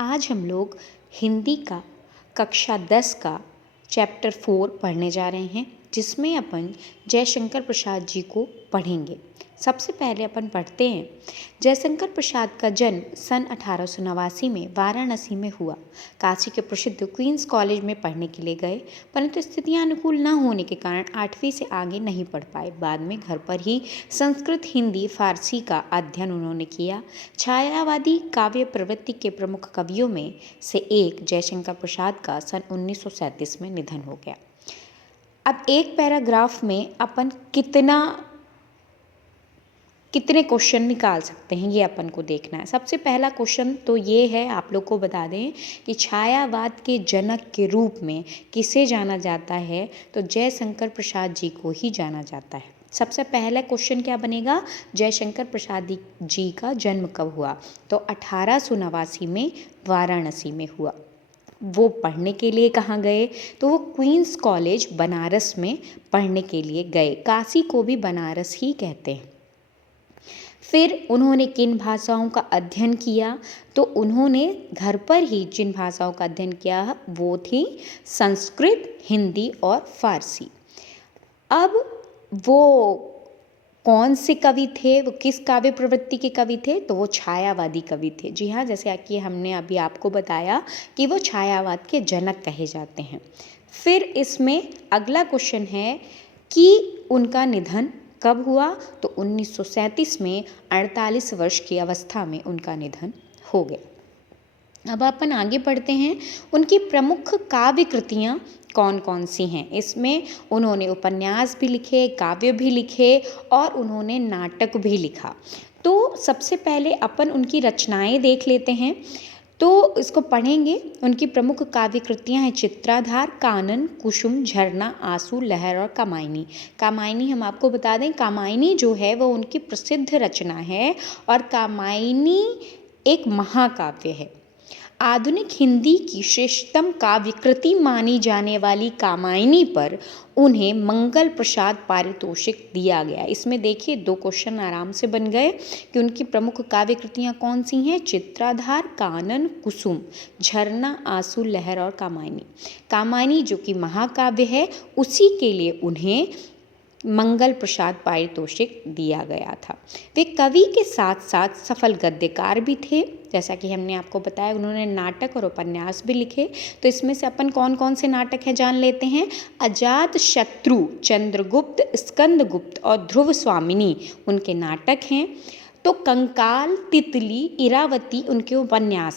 आज हम लोग हिंदी का कक्षा 10 का चैप्टर 4 पढ़ने जा रहे हैं, जिसमें अपन जयशंकर प्रसाद जी को पढ़ेंगे। सबसे पहले अपन पढ़ते हैं। जयशंकर प्रसाद का जन्म सन 1889 में वाराणसी में हुआ। काशी के प्रसिद्ध क्वींस कॉलेज में पढ़ने के लिए गए, परंतु स्थितियां अनुकूल न होने के कारण 8वीं से आगे नहीं पढ़ पाए। बाद में घर पर ही संस्कृत, हिंदी, फारसी का अध्ययन उन्होंने किया। छायावादी काव्य प्रवृत्ति के प्रमुख कवियों में से एक जयशंकर प्रसाद का सन 1937 में निधन हो गया। अब एक पैराग्राफ में अपन कितने क्वेश्चन निकाल सकते हैं, ये अपन को देखना है। सबसे पहला क्वेश्चन तो ये है, आप लोग को बता दें कि छायावाद के जनक के रूप में किसे जाना जाता है, तो जयशंकर प्रसाद जी को ही जाना जाता है। सबसे पहला क्वेश्चन क्या बनेगा, जयशंकर प्रसाद जी का जन्म कब हुआ, तो 1889 में वाराणसी में हुआ। वो पढ़ने के लिए कहाँ गए, तो वो क्वींस कॉलेज बनारस में पढ़ने के लिए गए। काशी को भी बनारस ही कहते हैं। फिर उन्होंने किन भाषाओं का अध्ययन किया, तो उन्होंने घर पर ही जिन भाषाओं का अध्ययन किया वो थी संस्कृत, हिंदी और फारसी। अब वो कौन से कवि थे, वो किस काव्य प्रवृत्ति के कवि थे, तो वो छायावादी कवि थे। जी हाँ, जैसे कि हमने अभी आपको बताया कि वो छायावाद के जनक कहे जाते हैं। फिर इसमें अगला क्वेश्चन है कि उनका निधन कब हुआ, तो 1937 में 48 वर्ष की अवस्था में उनका निधन हो गया। अब अपन आगे पढ़ते हैं। उनकी प्रमुख काव्य कृतियाँ कौन कौन सी हैं। इसमें उन्होंने उपन्यास भी लिखे, काव्य भी लिखे और उन्होंने नाटक भी लिखा। तो सबसे पहले अपन उनकी रचनाएं देख लेते हैं, तो इसको पढ़ेंगे। उनकी प्रमुख काव्य कृतियाँ हैं चित्राधार, कानन, कुसुम, झरना, आंसू, लहर और कामायनी। कामायनी हम आपको बता दें, कामायनी जो है वो उनकी प्रसिद्ध रचना है और कामायनी एक महाकाव्य है। आधुनिक हिंदी की श्रेष्ठतम काव्य कृति मानी जाने वाली कामायनी पर उन्हें मंगल प्रसाद पारितोषिक दिया गया। इसमें देखिए 2 क्वेश्चन आराम से बन गए कि उनकी प्रमुख काव्य कृतियाँ कौन सी हैं, चित्राधार, कानन, कुसुम, झरना, आंसू, लहर और कामायनी। कामायनी जो कि महाकाव्य है, उसी के लिए उन्हें मंगल प्रसाद पारितोषिक दिया गया था। वे कवि के साथ साथ सफल गद्यकार भी थे। जैसा कि हमने आपको बताया, उन्होंने नाटक और उपन्यास भी लिखे। तो इसमें से अपन कौन कौन से नाटक हैं जान लेते हैं। अजातशत्रु, चंद्रगुप्त, स्कंदगुप्त और ध्रुव स्वामिनी उनके नाटक हैं। तो कंकाल, तितली, इरावती उनके उपन्यास